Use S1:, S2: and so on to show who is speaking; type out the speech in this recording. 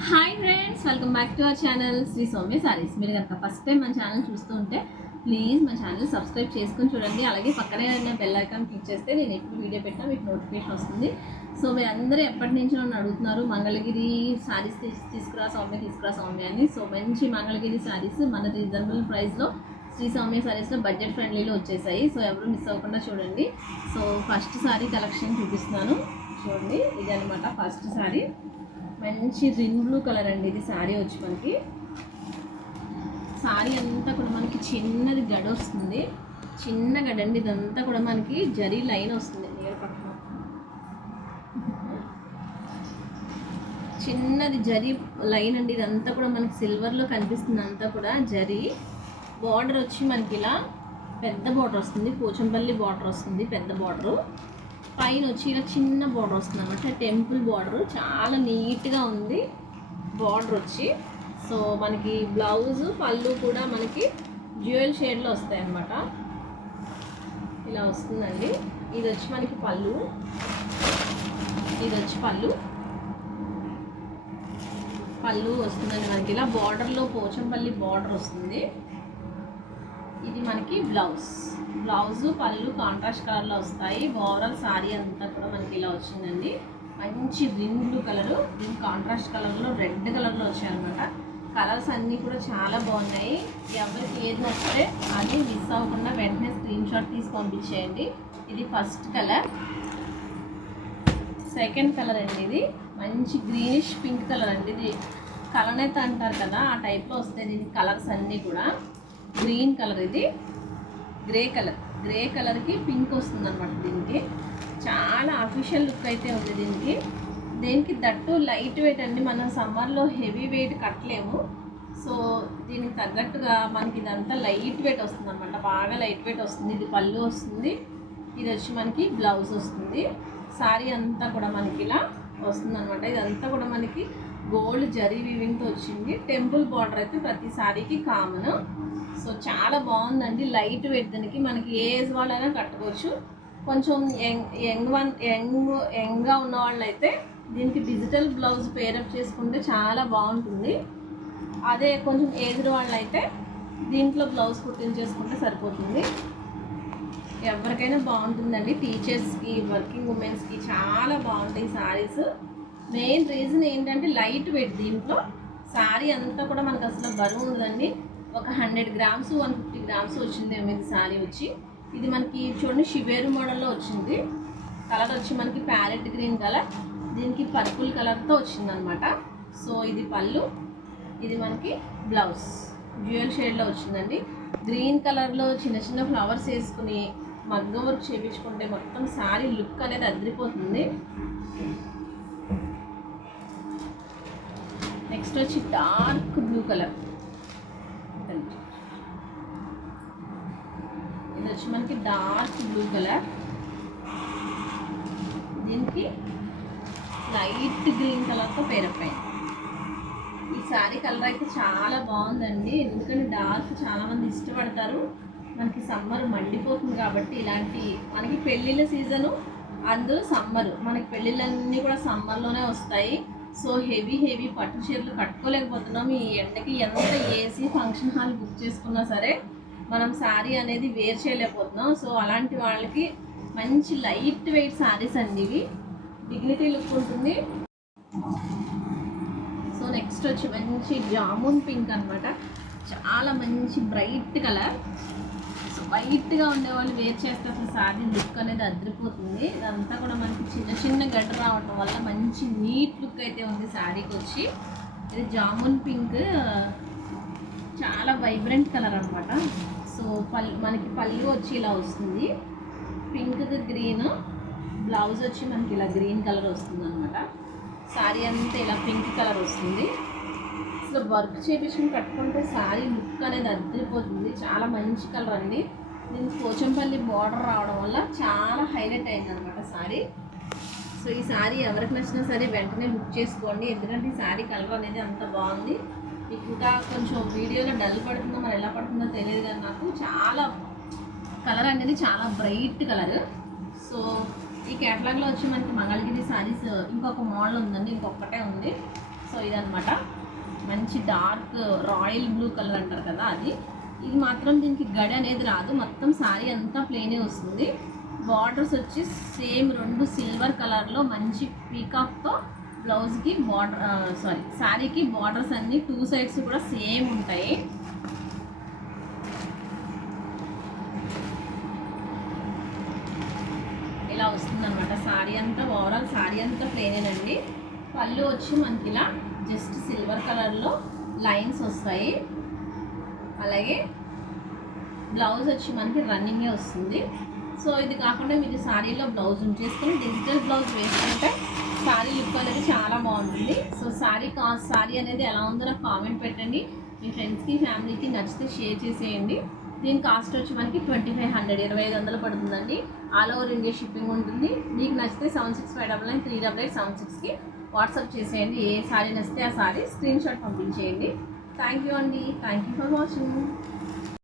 S1: Hi friends welcome back to our channel Sri Soumya saris మీరు కనుక first time మన channel చూస్తూ ఉంటే ప్లీజ్ మా ఛానల్ సబ్స్క్రైబ్ చేసుకొని చూడండి. అలాగే పక్కనే ఉన్న బెల్ ఐకాన్ క్లిక్ చేస్తే నేను ఎప్పుడు వీడియో పెట్టినా మీకు నోటిఫికేషన్ వస్తుంది. సో మీరు అందరూ ఎప్పటి నుంచి నన్ను అడుగుతున్నారు మంగళగిరి శారీస్ తీసుకురా సౌమ్య తీసుకురా సౌమ్య అని. సో మంచి మంగళగిరి సారీస్ మన రీజనబుల్ ప్రైస్లో శ్రీ సౌమ్య శారీస్లో బడ్జెట్ ఫ్రెండ్లీలో వచ్చేసాయి. సో ఎవరు మిస్ అవ్వకుండా చూడండి. సో ఫస్ట్ శారీ కలెక్షన్ చూపిస్తున్నాను. చూడండి ఇది అనమాట ఫస్ట్ శారీ మంచి రిన్ బ్లూ కలర్ అండి ఇది శారీ వచ్చి మనకి. శారీ అంతా కూడా మనకి చిన్నది గడ వస్తుంది. చిన్న గడ అండి ఇదంతా కూడా మనకి జరీ లైన్ వస్తుంది నేరు పక్కన. చిన్నది జరీ లైన్ అండి ఇదంతా కూడా మనకి సిల్వర్లో కనిపిస్తుంది అంతా కూడా జరీ. బార్డర్ వచ్చి మనకి ఇలా పెద్ద బార్డర్ వస్తుంది పోచంపల్లి బార్డర్ వస్తుంది పెద్ద బార్డరు పైన వచ్చి ఇలా చిన్న బార్డర్ వస్తుంది అనమాట. టెంపుల్ బార్డర్ చాలా నీట్గా ఉంది. బార్డర్ వచ్చి. సో మనకి బ్లౌజ్ పళ్ళు కూడా మనకి జ్యువెల్ షేడ్లో వస్తాయి అన్నమాట ఇలా వస్తుందండి. ఇది వచ్చి మనకి పళ్ళు. ఇది వచ్చి పళ్ళు. పళ్ళు వస్తుందండి మనకి. ఇలా బార్డర్లో పోచంపల్లి బార్డర్ వస్తుంది. ఇది మనకి బ్లౌజ్ బ్లౌజ్ పళ్ళు కాంట్రాస్ట్ కలర్లో వస్తాయి. ఓవరాల్ శారీ అంతా కూడా మనకి ఇలా వచ్చిందండి. మంచి గ్రీన్ బ్లూ కలరు. దీని కాంట్రాస్ట్ కలర్లో రెడ్ కలర్లో వచ్చాయన్నమాట. కలర్స్ అన్నీ కూడా చాలా బాగున్నాయి. ఎవరికి ఏది నచ్చితే అది మిస్ అవ్వకుండా వెంటనే స్క్రీన్ షాట్ తీసి పంపించేయండి. ఇది ఫస్ట్ కలర్. సెకండ్ కలర్ అండి ఇది. మంచి గ్రీనిష్ పింక్ కలర్ అండి ఇది. కలనేత అంటారు కదా ఆ టైప్లో వస్తాయి దీని కలర్స్ అన్నీ కూడా. గ్రీన్ కలర్ ఇది. Grey colour. గ్రే కలర్కి పింక్ వస్తుంది అనమాట దీనికి. చాలా అఫీషియల్ లుక్ అయితే ఉంది దీనికి. దీనికి దట్టు లైట్ వెయిట్ అండి. మనం సమ్మర్లో హెవీ వెయిట్ కట్టలేము. సో దీనికి తగ్గట్టుగా మనకి ఇదంతా లైట్ వెయిట్ వస్తుంది అనమాట బాగా లైట్ వెయిట్ వస్తుంది. ఇది పళ్ళు వస్తుంది. ఇది వచ్చి మనకి బ్లౌజ్ వస్తుంది. సారీ అంతా కూడా మనకి ఇలా వస్తుంది అనమాట ఇదంతా కూడా మనకి గోల్డ్ జరీ వీవింగ్తో వచ్చింది. టెంపుల్ బార్డర్ అయితే ప్రతి సారీకి కామన్ సో చాలా బాగుందండి లైట్ వెయిట్ దానికి. మనకి ఏ ఏజ్ వాళ్ళైనా కట్టుకోవచ్చు. కొంచెం యంగ్ యంగ్ వన్ యంగ్ యంగ్గా ఉన్న వాళ్ళైతే దీనికి డిజిటల్ బ్లౌజ్ పేరప్ చేసుకుంటే చాలా బాగుంటుంది. అదే కొంచెం ఏజ్డ్ వాళ్ళైతే దీంట్లో బ్లౌజ్ కుట్టించేసుకుంటే సరిపోతుంది. ఎవరికైనా బాగుంటుందండి. టీచర్స్కి వర్కింగ్ ఉమెన్స్కి చాలా బాగుంటాయి శారీస్ మెయిన్ రీజన్ ఏంటంటే లైట్ వెయిట్ దీంట్లో. శారీ అంతా కూడా మనకు అసలు బరువు ఉండదండి. ఒక hundred grams one fifty grams వచ్చింది ఇది శారీ వచ్చి. ఇది మనకి చూడండి షివేరు మోడల్లో వచ్చింది. కలర్ వచ్చి మనకి ప్యారెట్ గ్రీన్ కలర్ దీనికి పర్పుల్ కలర్తో వచ్చిందనమాట. సో ఇది పళ్ళు ఇది మనకి బ్లౌజ్ డ్యూయల్ షేడ్లో వచ్చిందండి. గ్రీన్ కలర్లో చిన్న చిన్న ఫ్లవర్స్ వేసుకుని మగ్గ వర్క్ చేయించుకుంటే మొత్తం శారీ లుక్ అనేది అదిరిపోతుంది. నెక్స్ట్ వచ్చి డార్క్ బ్లూ కలర్ ఇది వచ్చి మనకి డార్క్ బ్లూ కలర్. దీనికి లైట్ గ్రీన్ కలర్తో పేరపోయింది ఈ శారీ కలర్ అయితే చాలా బాగుందండి. ఎందుకంటే డార్క్ చాలామంది ఇష్టపడతారు. మనకి సమ్మర్ మండిపోతుంది కాబట్టి ఇలాంటి మనకి పెళ్ళిళ్ళ సీజను అందులో సమ్మర్. మనకి పెళ్ళిళ్ళన్నీ కూడా సమ్మర్లోనే వస్తాయి. సో హెవీ హెవీ పట్టు చీరలు కట్టుకోలేకపోతున్నాం. ఈ ఎండకి ఎంత ఏసీ ఫంక్షన్ హాల్ బుక్ చేసుకున్నా సరే మనం శారీ అనేది వేర్ చేయలేకపోతున్నాం. సో అలాంటి వాళ్ళకి మంచి లైట్ వెయిట్ శారీస్ అండి ఇవి. డిగ్నిటీ లుక్ ఉంటుంది. సో నెక్స్ట్ వచ్చి మంచి జామున్ పింక్ అనమాట చాలా మంచి బ్రైట్ కలర్ సో వైట్గా ఉండేవాళ్ళు వేర్ చేస్తే అసలు శారీ లుక్ అనేది అదిరిపోతుంది. ఇదంతా కూడా మనకి చిన్న చిన్న గడ్డ రావడం వల్ల మంచి నీట్ లుక్ అయితే ఉంది శారీకి వచ్చి. ఇది జామున్ పింక్ చాలా వైబ్రెంట్ కలర్ అనమాట సో పల్ మనకి పళ్ళు వచ్చి ఇలా వస్తుంది. పింక్ గ్రీన్ బ్లౌజ్ వచ్చి మనకి ఇలా గ్రీన్ కలర్ వస్తుంది అనమాట శారీ అంతా ఇలా పింక్ కలర్ వస్తుంది. అసలు వర్క్ చేపించుకుని కట్టుకుంటే శారీ లుక్ అనేది అద్దరిపోతుంది. చాలా మంచి కలర్ అండి. నేను పోచంపల్లి బార్డర్ రావడం వల్ల చాలా హైలైట్ అయింది అనమాట శారీ సో ఈ శారీ ఎవరికి నచ్చినా సరే వెంటనే బుక్ చేసుకోండి. ఎందుకంటే ఈ శారీ కలర్ అనేది అంత బాగుంది. మీకు ఇంకా కొంచెం వీడియోలో డల్ పడుతుందో మరి ఎలా పడుతుందో తెలియదు కానీ నాకు చాలా కలర్ అనేది చాలా బ్రైట్ కలర్. సో ఈ క్యాటలాగ్లో వచ్చి మనకి మంగళగిరి శారీస్ ఇంకొక మోడల్ ఉందండి ఇంకొకటే ఉంది. సో ఇదనమాట మంచి డార్క్ రాయల్ బ్లూ కలర్ అంటారు కదా అది. ఇది మాత్రం దీనికి గడి అనేది రాదు. మొత్తం శారీ అంతా ప్లెయినే వస్తుంది. బార్డర్స్ వచ్చి సేమ్ రెండు సిల్వర్ కలర్లో మంచి పీకాక్తో బ్లౌజ్కి బార్డర్ సారీ శారీకి బార్డర్స్ అన్నీ టూ సైడ్స్ కూడా సేమ్ ఉంటాయి. ఇలా వస్తుందన్నమాట. శారీ అంతా ఓవరాల్ శారీ అంతా ప్లేనేనండి పళ్ళు వచ్చి మనకి ఇలా జస్ట్ సిల్వర్ కలర్లో లైన్స్ వస్తాయి. అలాగే బ్లౌజ్ వచ్చి మనకి రన్నింగే వస్తుంది. సో ఇది కాకుండా మీరు శారీలో బ్లౌజ్ ఉంచేసుకుని డిజిటల్ బ్లౌజ్ వేసుకుంటే అనేది చాలా బాగుంటుంది. సో శారీ కాస్ట్ శారీ అనేది ఎలా ఉందో నాకు కామెంట్ పెట్టండి. మీ ఫ్రెండ్స్కి ఫ్యామిలీకి నచ్చితే షేర్ చేసేయండి. దీని కాస్ట్ వచ్చి మనకి ట్వంటీ ఫైవ్ హండ్రెడ్ ఇరవై ఐదు వందలు పడుతుందండి. ఆల్ ఓవర్ ఇండియా షిప్పింగ్ ఉంటుంది. మీకు నచ్చితే seven six five double nine three double eight seven సిక్స్కి వాట్సాప్ చేసేయండి. ఏ శారీ నచ్చితే ఆ శారీ స్క్రీన్ షాట్ పంపించేయండి. థ్యాంక్ యూ అండి. Thank you for watching